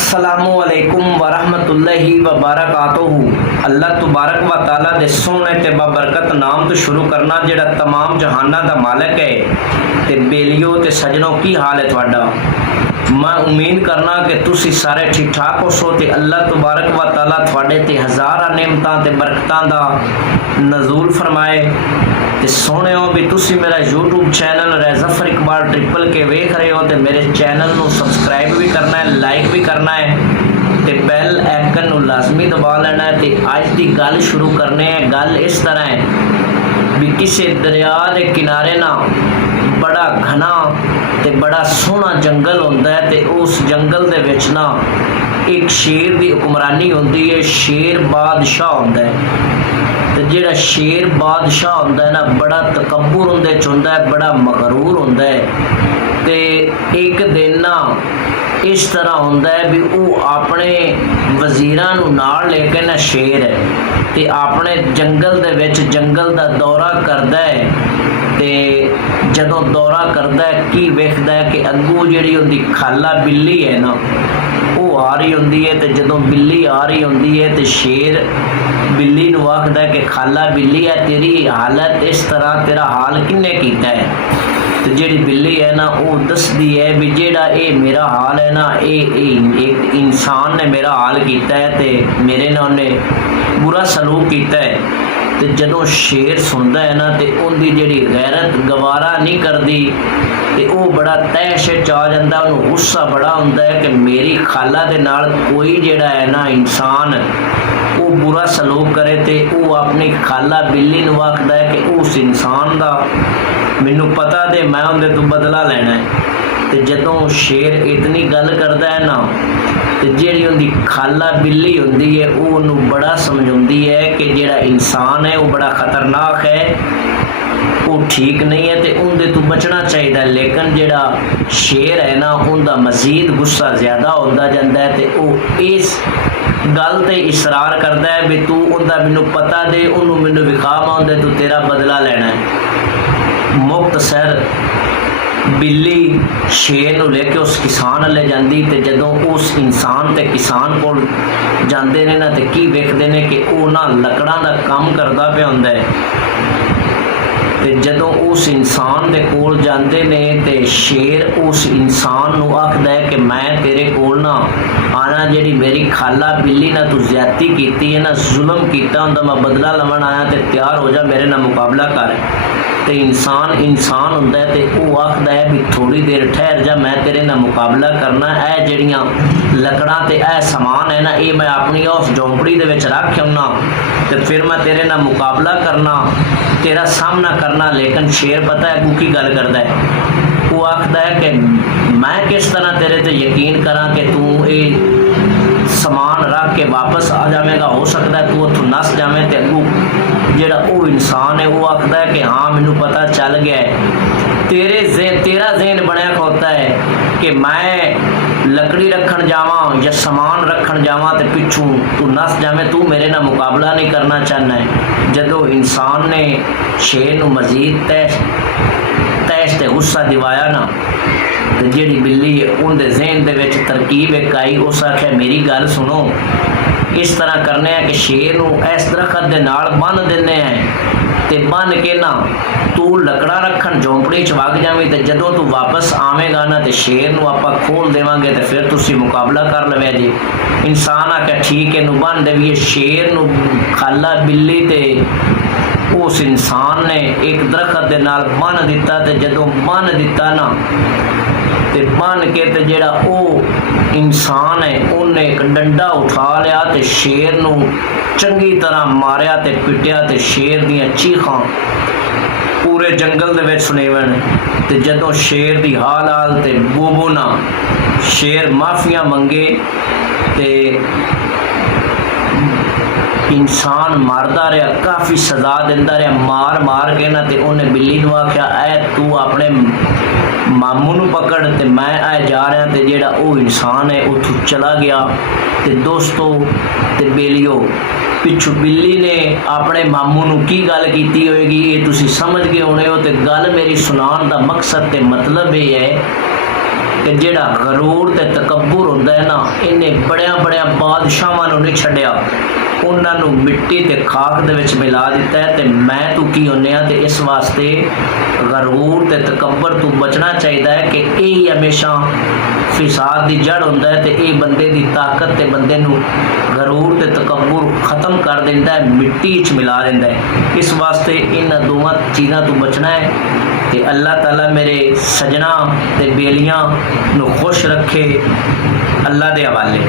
अस्सलामुअलैकुम वरहमतुल्लाहि वबरकातुहू। अल्लाह तबारक व तआला दे सोहने ते बबरकत नाम तो शुरू करना जिहड़ा तमाम जहाना दा मालिक है। ते बेलियो ते सजनों की हाल है तुहाडा। मैं उम्मीद करना कि तुसी सारे ठीक ठाक हो ते अल्लाह तबारक व तआला तुहाडे ते हज़ारां नेमतां ते बरकतां दा नज़ूल फरमाए। ते सोहणिओ भी तुसी मेरा यूट्यूब चैनल रज़फ़र इकबाल ट्रिपल के वेख रहे हो तो मेरे चैनल को सबसक्राइब भी करना है, लाइक भी करना है ते बैल आइकन लाजमी दबा लेना है। ते अज की गल शुरू करने हैं। गल इस तरह है भी किसी दरिया के किनारे ना बड़ा घना ते बड़ा सोहना जंगल होंदा है ते उस जंगल दे विच ना एक शेर की हुक्मरानी होंदी है। शेर बादशाह होंदा है ते जिहड़ा शेर बादशाह होंदा है ना बड़ा तकब्बुर उहदे च होंदा है, बड़ा मगरूर होंदा है। ते एक दिन ना इस तरह होंदा है भी वो अपने वजीरां नूं नाल लेके ना शेर ते अपने जंगल दे विच जंगल दा दौरा करदा है। ते जदों दौरा करदा है की वेखदा है कि अग्गों जिहड़ी उहदी खाला बिल्ली है ना वो आ रही होंदी है। ते जदों बिल्ली आ रही होंदी है तो शेर बिल्ली नूं आखदा है कि खाला बिल्ली है तेरी हालत इस तरह, तेरा हाल किन्ने कीता है। तो जिहड़ी बिल्ली है ना वो दसदी है भी जिहड़ा ये मेरा हाल है ना एक इंसान ने मेरा हाल किया है तो मेरे नाल उन्हें बुरा सलूक किया है। तो जदों शेर सुनता है ना तो उनकी जिहड़ी गैरत गवारा नहीं करती तो वो बड़ा तहश आ जाता, उन्होंने गुस्सा बड़ा होंदा है कि मेरी खाला दे नाल कोई जिहड़ा है ना इंसान वो बुरा सलूक करे तो वो अपनी खाला बिल्ली नूं आखदा है कि उस इंसान का मैनू पता दे मैं उहदे तो बदला लेना है। तो जदों शेर इतनी गल करदा है ना तो जिहड़ी उहदी खाला बिल्ली होंदी है वो उहनूं बड़ा समझाउंदी है कि जिहड़ा इंसान है वो बड़ा खतरनाक है, वो ठीक नहीं है तो उनके तो बचना चाहिए। लेकिन जिहड़ा शेर है ना उनका मजीद गुस्सा ज़्यादा होता जाता है तो वो इस गल ते इसरार करता है भी तू उनका मैनू पता दे, उन्होंने मैनू विखा मैं उनके तो तेरा बदला लेना है। मुख्तसर बिल्ली शेर नूं लेके उस किसान ले जाती तो जदों उस इंसान ते किसान कोल जाते ने ना तो की वेखते हैं कि वह ना लकड़ां दा काम करता पिया हुंदा है। ते जदों उस इंसान दे कोल जाते ने ते शेर उस इंसान नूं आखदा है कि मैं तेरे कोल ना आना, जिहड़ी मेरी खाला बिल्ली ना तू ज्यादती कीती है ना जुल्म कीता उंदा मैं बदला लवन आया ते तैयार हो जा मेरे नाल मुकाबला कर। ते इंसान हुंदा है ते वो आखदा है भी थोड़ी देर ठहर जा मैं तेरे नाल मुकाबला करना। ऐ जिहड़ियां लकड़ां ते ऐ समान है ना ये मैं अपनी उस झोंपड़ी दे विच रख आउणा ते फिर मैं तेरे नाल मुकाबला करना, तेरा सामना करना। लेकिन शेर पता है अगू की गल करदा है, वो आखदा है कि मैं किस तरह तेरे ते यकीन करा कि तू ये समान रख के वापस आ जाएगा। हो सकता है तू उतों नस जाए तो अगू जिहड़ा वो इंसान है वो आखदा है कि हाँ मैनू पता चल गया है, तेरा ज़हन बनया खोता है कि मैं लकड़ी रखन जावां या समान रखन जावां तो पिछू तू नस जावे, तू मेरे नाल मुकाबला नहीं करना चाहना है। जदों इंसान ने शेर नूं मजीद तैश ते गुस्सा दिवाया ना तो जिहड़ी बिल्ली है उनके जहन दे विच तरकीब एक आई, उस आख्या मेरी गल सुनो, इस तरह करने हैं कि शेर नूं इस दरखत दे नाल बन दिंदे हैं ते बन के ना तू लकड़ा रखन झोंपड़ी च वग जावीं ते जदों तू वापस आवेगा ना तो शेर नूं आपां खोल देवांगे तो फिर तुसीं मुकाबला कर लवे जी। इंसान आख्या ठीक है नूं बन देवीए। शेर नूं खाला बिल्ली ते उस इंसान ने एक दरखत दे नाल बन दिता ते जदों बन दिता ना ते बन के ते जिहड़ा वो इंसान है उन्हें एक डंडा उठा लिया ते शेर नूं चंगी तरह मारिया ते पिटिया ते शेर दियां चीखां पूरे जंगल दे विच सुनेवन। ते जदों शेर दी हाल ते बोबो ना शेर माफिया मंगे ते इंसान मारदा रहा, काफ़ी सजा दिंदा रहा, मार मार के ना ते उन्हें बिल्ली नूं आख्या ऐ तू अपने मामू नूं पकड़ ते मैं ऐ जा रहा ते जिहड़ा वो इंसान है उथों चला गया। ते दोस्तों ते बेलियो पिछू बिल्ली ने अपने मामू नूं की गल कीती होएगी ये तुसीं समझ गए होने हो। ते गल मेरी सुनाउण दा मकसद ते मतलब ये है ਤੇ ਜਿਹੜਾ ਗਰੂਰ ਤੇ ਤਕੱਬੁਰ ਹੁੰਦਾ ਹੈ ਨਾ, ਇਹਨੇ ਬੜਿਆਂ ਬੜਿਆਂ ਬਾਦਸ਼ਾਹਾਂ ਨੂੰ ਨਹੀਂ ਛੱਡਿਆ, ਉਹਨਾਂ ਨੂੰ ਮਿੱਟੀ ਤੇ ਖਾਕ ਦੇ ਵਿੱਚ ਮਿਲਾ ਦਿੱਤਾ ਹੈ। ਤੇ ਮੈਂ ਤੂੰ ਕੀ ਹੁੰਨੇ ਆ, ਤੇ ਇਸ ਵਾਸਤੇ ਗਰੂਰ ਤੇ ਤਕੱਬਰ ਤੋਂ ਬਚਣਾ ਚਾਹੀਦਾ ਹੈ ਕਿ ਇਹ ਹੀ ਹਮੇਸ਼ਾ ਫਿਸਾਦ ਦੀ ਜੜ ਹੁੰਦਾ ਹੈ, ਤੇ ਇਹ ਬੰਦੇ ਦੀ ਤਾਕਤ ਤੇ ਬੰਦੇ ਨੂੰ ਗਰੂਰ ਤੇ ਤਕੱਬੁਰ ਖਤਮ ਕਰ ਦਿੰਦਾ ਹੈ, ਮਿੱਟੀ 'ਚ ਮਿਲਾ ਦਿੰਦਾ ਹੈ। ਇਸ ਵਾਸਤੇ ਇਹਨਾਂ ਦੋਵਾਂ ਚੀਜ਼ਾਂ ਤੋਂ ਬਚਣਾ ਹੈ। ਤੇ ਅੱਲਾਹ ਤਾਲਾ ਮੇਰੇ ਸਜਣਾ ਤੇ ਬੇਲੀਆਂ ਨੂੰ ਖੁਸ਼ ਰੱਖੇ। ਅੱਲਾਹ ਦੇ ਹਵਾਲੇ।